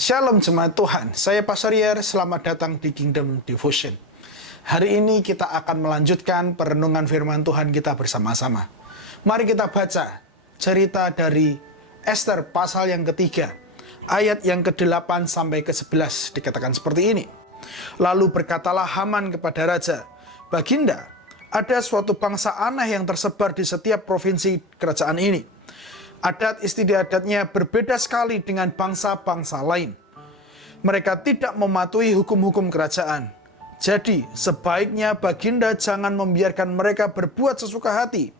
Shalom jemaat Tuhan, saya Pastor Yer, selamat datang di Kingdom Devotion. Hari ini kita akan melanjutkan perenungan firman Tuhan kita bersama-sama. Mari kita baca cerita dari Esther pasal yang ketiga, ayat yang ke-8 sampai ke-11 dikatakan seperti ini. Lalu berkatalah Haman kepada raja, Baginda, ada suatu bangsa aneh yang tersebar di setiap provinsi kerajaan ini. Adat istiadatnya berbeda sekali dengan bangsa-bangsa lain. Mereka tidak mematuhi hukum-hukum kerajaan. Jadi, sebaiknya Baginda jangan membiarkan mereka berbuat sesuka hati.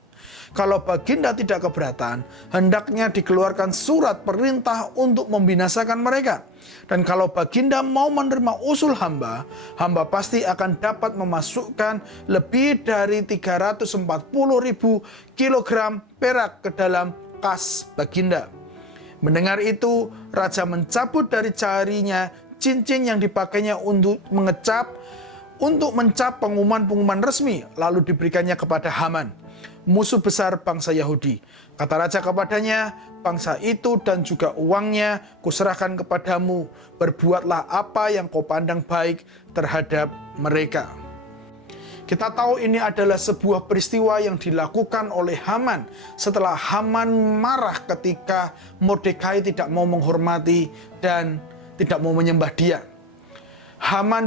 Kalau Baginda tidak keberatan, hendaknya dikeluarkan surat perintah untuk membinasakan mereka. Dan kalau Baginda mau menerima usul hamba pasti akan dapat memasukkan lebih dari 340.000 kilogram perak ke dalam kas Baginda. Mendengar itu, raja mencabut dari jarinya cincin yang dipakainya untuk mencap pengumuman-pengumuman resmi, lalu diberikannya kepada Haman, musuh besar bangsa Yahudi. Kata raja kepadanya, bangsa itu dan juga uangnya kuserahkan kepadamu, berbuatlah apa yang kau pandang baik terhadap mereka. Kita tahu ini adalah sebuah peristiwa yang dilakukan oleh Haman setelah Haman marah ketika Mordekai tidak mau menghormati dan tidak mau menyembah dia. Haman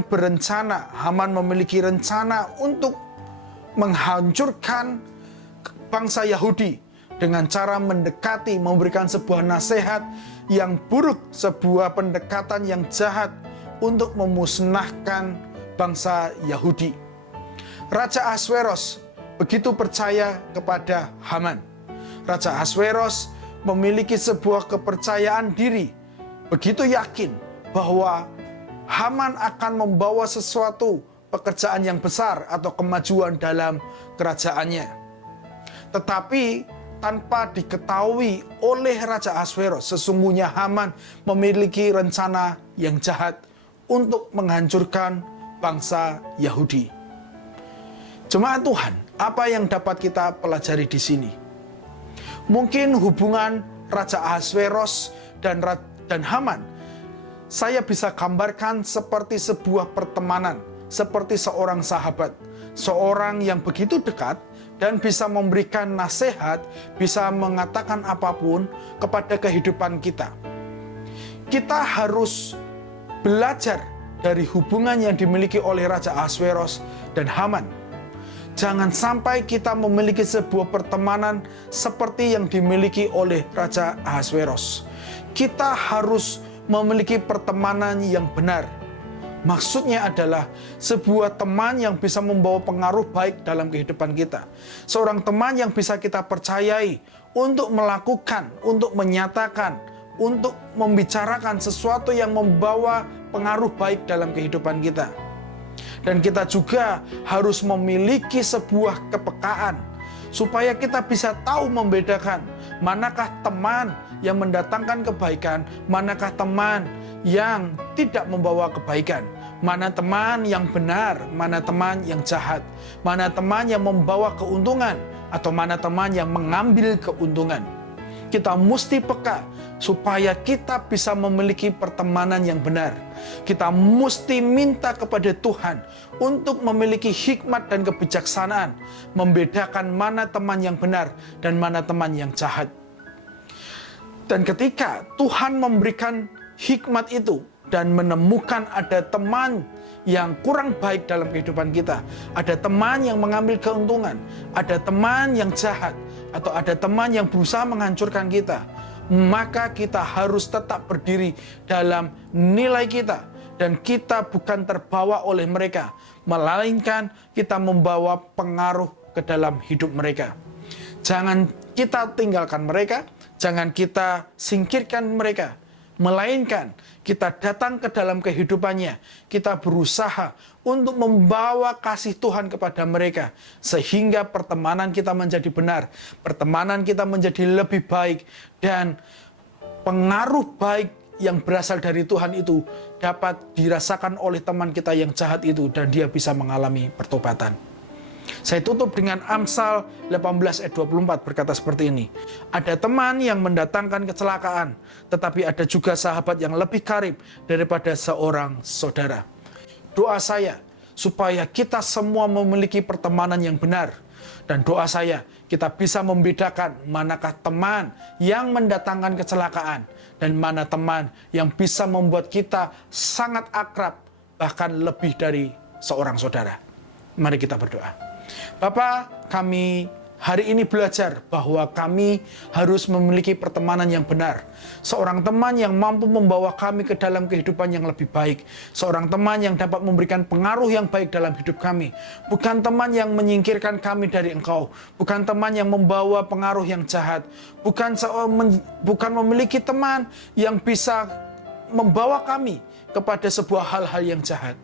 memiliki rencana untuk menghancurkan bangsa Yahudi dengan cara mendekati, memberikan sebuah nasihat yang buruk, sebuah pendekatan yang jahat untuk memusnahkan bangsa Yahudi. Raja Ahasweros begitu percaya kepada Haman. Raja Ahasweros memiliki sebuah kepercayaan diri, begitu yakin bahwa Haman akan membawa sesuatu pekerjaan yang besar atau kemajuan dalam kerajaannya. Tetapi tanpa diketahui oleh Raja Ahasweros, sesungguhnya Haman memiliki rencana yang jahat untuk menghancurkan bangsa Yahudi. Jemaat Tuhan, apa yang dapat kita pelajari di sini? Mungkin hubungan Raja Ahasweros dan Haman, saya bisa gambarkan seperti sebuah pertemanan, seperti seorang sahabat, seorang yang begitu dekat dan bisa memberikan nasihat, bisa mengatakan apapun kepada kehidupan kita. Kita harus belajar dari hubungan yang dimiliki oleh Raja Ahasweros dan Haman. Jangan sampai kita memiliki sebuah pertemanan seperti yang dimiliki oleh Raja Ahasweros. Kita harus memiliki pertemanan yang benar. Maksudnya adalah sebuah teman yang bisa membawa pengaruh baik dalam kehidupan kita. Seorang teman yang bisa kita percayai untuk melakukan, untuk menyatakan, untuk membicarakan sesuatu yang membawa pengaruh baik dalam kehidupan kita. Dan kita juga harus memiliki sebuah kepekaan supaya kita bisa tahu membedakan manakah teman yang mendatangkan kebaikan, manakah teman yang tidak membawa kebaikan, mana teman yang benar, mana teman yang jahat, mana teman yang membawa keuntungan, atau mana teman yang mengambil keuntungan. Kita mesti peka supaya kita bisa memiliki pertemanan yang benar. Kita mesti minta kepada Tuhan untuk memiliki hikmat dan kebijaksanaan, membedakan mana teman yang benar dan mana teman yang jahat. Dan ketika Tuhan memberikan hikmat itu dan menemukan ada teman yang kurang baik dalam kehidupan kita, ada teman yang mengambil keuntungan, ada teman yang jahat, atau ada teman yang berusaha menghancurkan kita, maka kita harus tetap berdiri dalam nilai kita. Dan kita bukan terbawa oleh mereka, melainkan kita membawa pengaruh ke dalam hidup mereka. Jangan kita tinggalkan mereka, jangan kita singkirkan mereka, melainkan kita datang ke dalam kehidupannya. Kita berusaha untuk membawa kasih Tuhan kepada mereka, sehingga pertemanan kita menjadi benar, pertemanan kita menjadi lebih baik, dan pengaruh baik yang berasal dari Tuhan itu dapat dirasakan oleh teman kita yang jahat itu, dan dia bisa mengalami pertobatan. Saya tutup dengan Amsal 18 ayat 24 berkata seperti ini. Ada teman yang mendatangkan kecelakaan, tetapi ada juga sahabat yang lebih karib daripada seorang saudara. Doa saya supaya kita semua memiliki pertemanan yang benar. Dan doa saya kita bisa membedakan manakah teman yang mendatangkan kecelakaan dan mana teman yang bisa membuat kita sangat akrab, bahkan lebih dari seorang saudara. Mari kita berdoa. Bapa, kami hari ini belajar bahwa kami harus memiliki pertemanan yang benar. Seorang teman yang mampu membawa kami ke dalam kehidupan yang lebih baik. Seorang teman yang dapat memberikan pengaruh yang baik dalam hidup kami. Bukan teman yang menyingkirkan kami dari Engkau. Bukan teman yang membawa pengaruh yang jahat. Bukan memiliki teman yang bisa membawa kami kepada sebuah hal-hal yang jahat.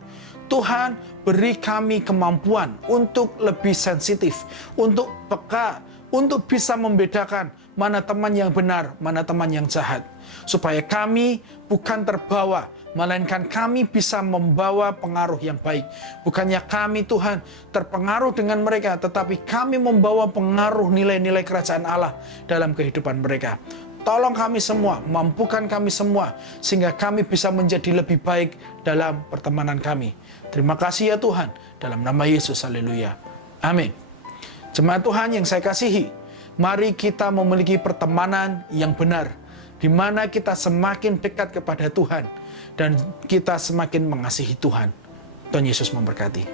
Tuhan, beri kami kemampuan untuk lebih sensitif, untuk peka, untuk bisa membedakan mana teman yang benar, mana teman yang jahat. Supaya kami bukan terbawa, melainkan kami bisa membawa pengaruh yang baik. Bukannya kami, Tuhan, terpengaruh dengan mereka, tetapi kami membawa pengaruh nilai-nilai kerajaan Allah dalam kehidupan mereka. Tolong kami semua, mampukan kami semua, sehingga kami bisa menjadi lebih baik dalam pertemanan kami. Terima kasih ya Tuhan, dalam nama Yesus, haleluya. Amin. Jemaat Tuhan yang saya kasihi, mari kita memiliki pertemanan yang benar, di mana kita semakin dekat kepada Tuhan, dan kita semakin mengasihi Tuhan. Tuhan Yesus memberkati.